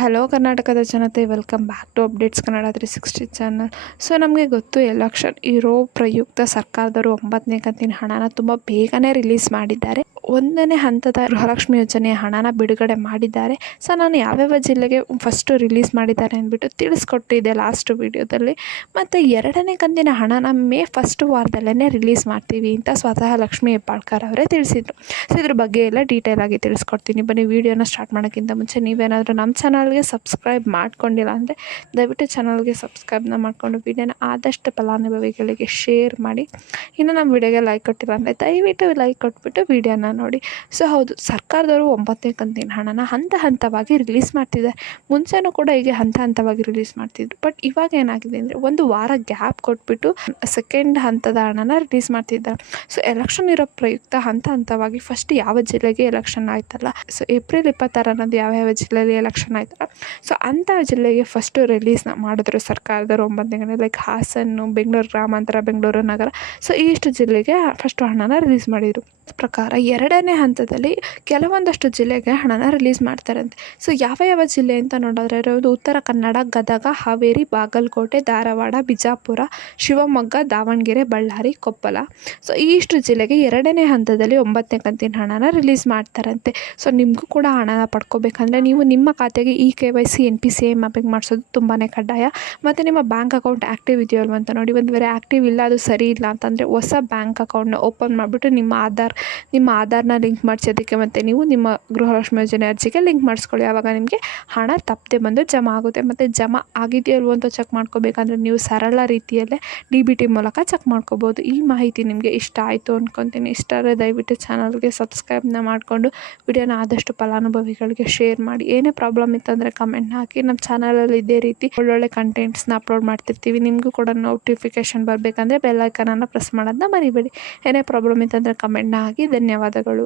Hello ಕರ್ನಾಟಕದ ಜನತೆ, welcome back to updates Kannada 360 channel. So ನಮಗೆ ಗೊತ್ತು, ಎಲೆಕ್ಷನ್ ಇರೋ ಪ್ರಯುಕ್ತ ಸರ್ಕಾರದವರು 9ನೇ ಕಂತಿನ ಹಣನ ತುಂಬ ಬೇಗನೆ ರಿಲೀಸ್ ಮಾಡಿದ್ದಾರೆ. 1ನೇ ಹಂತದ ಗೃಹಲಕ್ಷ್ಮಿ ಯೋಜನೆಯ ಹಣನ ಬಿಡುಗಡೆ ಮಾಡಿದ್ದಾರೆ. ಸೊ ನಾನು ಯಾವ್ಯಾವ ಜಿಲ್ಲೆಗೆ ಫಸ್ಟು ರಿಲೀಸ್ ಮಾಡಿದ್ದಾರೆ ಅಂದ್ಬಿಟ್ಟು ತಿಳಿಸ್ಕೊಟ್ಟಿದ್ದೆ ಲಾಸ್ಟ್ ವೀಡಿಯೋದಲ್ಲಿ. ಮತ್ತು 2ನೇ ಕಂತಿನ ಹಣನ ಮೇ ಫಸ್ಟ್ ವಾರದಲ್ಲೇ ರಿಲೀಸ್ ಮಾಡ್ತೀವಿ ಅಂತ ಸ್ವತಃ ಲಕ್ಷ್ಮೀ ಹೆಬ್ಬಾಳ್ಕರ್ ಅವರೇ ತಿಳಿಸಿದರು. ಸೊ ಇದ್ರ ಬಗ್ಗೆ ಎಲ್ಲ ಡೀಟೇಲ್ ಆಗಿ ತಿಳಿಸ್ಕೊಡ್ತೀನಿ. ಬನ್ನಿ, ವೀಡಿಯೋನ ಸ್ಟಾರ್ಟ್ ಮಾಡೋಕ್ಕಿಂತ ಮುಂಚೆ ನೀವೇನಾದರೂ ನಮ್ಮ ಚಾನಲ್ಗೆ ಸಬ್ಸ್ಕ್ರೈಬ್ ಮಾಡ್ಕೊಂಡಿಲ್ಲ ಅಂದರೆ ದಯವಿಟ್ಟು ಚಾನಲ್ಗೆ ಸಬ್ಸ್ಕ್ರೈಬ್ನ ಮಾಡಿಕೊಂಡು ವೀಡಿಯೋನ ಆದಷ್ಟು ಫಲಾನುಭವಿಗಳಿಗೆ ಶೇರ್ ಮಾಡಿ. ಇನ್ನು ನಮ್ಮ ವೀಡಿಯೋಗೆ ಲೈಕ್ ಕೊಟ್ಟಿಲ್ಲ ಅಂದರೆ ದಯವಿಟ್ಟು ಲೈಕ್ ಕೊಟ್ಬಿಟ್ಟು ವೀಡಿಯೋನ ನೋಡಿ. ಸೊ ಹೌದು, ಸರ್ಕಾರದವರು 9ನೇ ಕಂತಿನ ಹಣನ ಹಂತ ಹಂತವಾಗಿ ರಿಲೀಸ್ ಮಾಡ್ತಿದ್ದಾರೆ. ಮುಂಚೆನೂ ಕೂಡ ಹೀಗೆ ಹಂತ ಹಂತವಾಗಿ ರಿಲೀಸ್ ಮಾಡ್ತಿದ್ರು. ಬಟ್ ಇವಾಗ ಏನಾಗಿದೆ ಅಂದರೆ ಒಂದು ವಾರ ಗ್ಯಾಪ್ ಕೊಟ್ಬಿಟ್ಟು ಸೆಕೆಂಡ್ ಹಂತದ ಹಣನ ರಿಲೀಸ್ ಮಾಡ್ತಿದ್ದಾರೆ. ಸೊ ಎಲೆಕ್ಷನ್ ಇರೋ ಪ್ರಯುಕ್ತ ಹಂತ ಹಂತವಾಗಿ ಫಸ್ಟ್ ಯಾವ ಜಿಲ್ಲೆಗೆ ಎಲೆಕ್ಷನ್ ಆಯ್ತಲ್ಲ, ಸೊ ಏಪ್ರಿಲ್ 26 ಯಾವ್ಯಾವ ಜಿಲ್ಲೆಯಲ್ಲಿ ಎಲೆಕ್ಷನ್ ಆಯ್ತಲ್ಲ, ಸೊ ಅಂಥ ಜಿಲ್ಲೆಗೆ ಫಸ್ಟು ರಿಲೀಸ್ನ ಮಾಡಿದ್ರು ಸರ್ಕಾರದವರು 9ನೇ. ಲೈಕ್ ಹಾಸನ್ನು, ಬೆಂಗಳೂರು ಗ್ರಾಮಾಂತರ, ಬೆಂಗಳೂರು ನಗರ, ಸೊ ಇಷ್ಟು ಜಿಲ್ಲೆಗೆ ಫಸ್ಟು ಹಣನ ರಿಲೀಸ್ ಮಾಡಿದರು. ಪ್ರಕಾರ 2ನೇ ಹಂತದಲ್ಲಿ ಕೆಲವೊಂದಷ್ಟು ಜಿಲ್ಲೆಗೆ ಹಣನ ರಿಲೀಸ್ ಮಾಡ್ತಾರಂತೆ. ಸೊ ಯಾವ ಜಿಲ್ಲೆ ಅಂತ ನೋಡಿದ್ರೆ ಇರೋದು ಉತ್ತರ ಕನ್ನಡ, ಗದಗ, ಹಾವೇರಿ, ಬಾಗಲಕೋಟೆ, ಧಾರವಾಡ, ಬಿಜಾಪುರ, ಶಿವಮೊಗ್ಗ, ದಾವಣಗೆರೆ, ಬಳ್ಳಾರಿ, ಕೊಪ್ಪಳ. ಸೊ ಇಷ್ಟು ಜಿಲ್ಲೆಗೆ 2ನೇ ಹಂತದಲ್ಲಿ 9ನೇ ಕಂತಿನ ಹಣನ ರಿಲೀಸ್ ಮಾಡ್ತಾರಂತೆ. ಸೊ ನಿಮಗೂ ಕೂಡ ಹಣನ ಪಡ್ಕೋಬೇಕಂದ್ರೆ ನೀವು ನಿಮ್ಮ ಖಾತೆಗೆ KYC NPCI ಮ್ಯಾಪಿಂಗ್ ಮಾಡಿಸೋದು ತುಂಬಾ ಕಡ್ಡಾಯ. ಮತ್ತು ನಿಮ್ಮ ಬ್ಯಾಂಕ್ ಅಕೌಂಟ್ ಆ್ಯಕ್ಟಿವ್ ಇದೆಯೋ ಅಲ್ವ ಅಂತ ನೋಡಿ. ಒಂದು ವೇಳೆ ಆ್ಯಕ್ಟಿವ್ ಇಲ್ಲ, ಅದು ಸರಿ ಇಲ್ಲ ಅಂತಂದರೆ ಹೊಸ ಬ್ಯಾಂಕ್ ಅಕೌಂಟ್ನ ಓಪನ್ ಮಾಡಿಬಿಟ್ಟು ನಿಮ್ಮ ಆಧಾರ್ನ ಲಿಂಕ್ ಮಾಡಿಸೋದಕ್ಕೆ ಮತ್ತು ನೀವು ನಿಮ್ಮ ಗೃಹಲಕ್ಷ್ಮಿ ಯೋಜನೆ ಅರ್ಜಿಗೆ ಲಿಂಕ್ ಮಾಡಿಸ್ಕೊಳ್ಳಿ. ಆವಾಗ ನಿಮಗೆ ಹಣ ತಪ್ಪದೆ ಬಂದು ಜಮಾ ಆಗುತ್ತೆ. ಮತ್ತು ಜಮಾ ಆಗಿದೆಯೋ ಅಲ್ವೋ ಅಂತ ಚೆಕ್ ಮಾಡ್ಕೋಬೇಕಂದ್ರೆ ನೀವು ಸರಳ ರೀತಿಯಲ್ಲೇ DBT ಮೂಲಕ ಚೆಕ್ ಮಾಡ್ಕೋಬೋದು. ಈ ಮಾಹಿತಿ ನಿಮಗೆ ಇಷ್ಟ ಆಯಿತು ಅಂದ್ಕೊತೀನಿ. ಇಷ್ಟ ಆದರೆ ದಯವಿಟ್ಟು ಚಾನಲ್ಗೆ ಸಬ್ಸ್ಕ್ರೈಬ್ನ ಮಾಡಿಕೊಂಡು ವಿಡಿಯೋನ ಆದಷ್ಟು ಫಲಾನುಭವಿಗಳಿಗೆ ಶೇರ್ ಮಾಡಿ. ಏನೇ ಪ್ರಾಬ್ಲಮ್ ಇತ್ತಂದರೆ ಕಮೆಂಟ್ ಹಾಕಿ. ನಮ್ಮ ಚಾನಲಲ್ಲಿ ಇದೇ ರೀತಿ ಒಳ್ಳೊಳ್ಳೆ ಕಂಟೆಂಟ್ಸ್ನ ಅಪ್ಲೋಡ್ ಮಾಡ್ತಿರ್ತೀವಿ. ನಿಮಗೂ ಕೂಡ ನೋಟಿಫಿಕೇಷನ್ ಬರಬೇಕಂದ್ರೆ ಬೆಲ್ ಐಕನನ್ನು ಪ್ರೆಸ್ ಮಾಡೋದನ್ನ ಮರಿಬೇಡಿ. ಏನೇ ಪ್ರಾಬ್ಲಮ್ ಇತ್ತಂದರೆ ಕಮೆಂಟ್ನ ಹಾಕಿ. ಧನ್ಯವಾದಗಳು.